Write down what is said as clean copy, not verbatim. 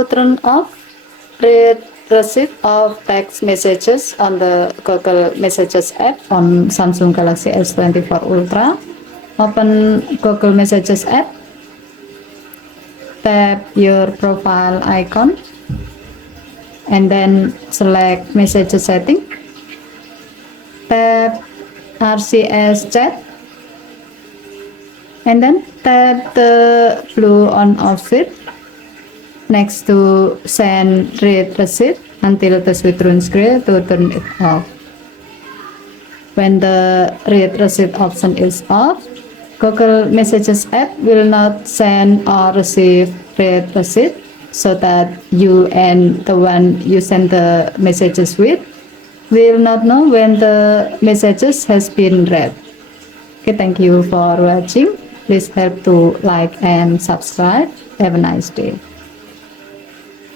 to turn off read receipt of text messages on the Google Messages app on Samsung Galaxy S24 Ultra. Open Google Messages app, tap your profile icon, and then select Messages setting, tap RCS chat, and then tap the blue on off switch next to send read receipt until the switch turns gray to turn it off. When the read receipt option is off, Google Messages app will not send or receive read receipt, so that you and the one you send the messages with will not know when the messages has been read. Okay, thank you for watching. Please help to like and subscribe. Have a nice day.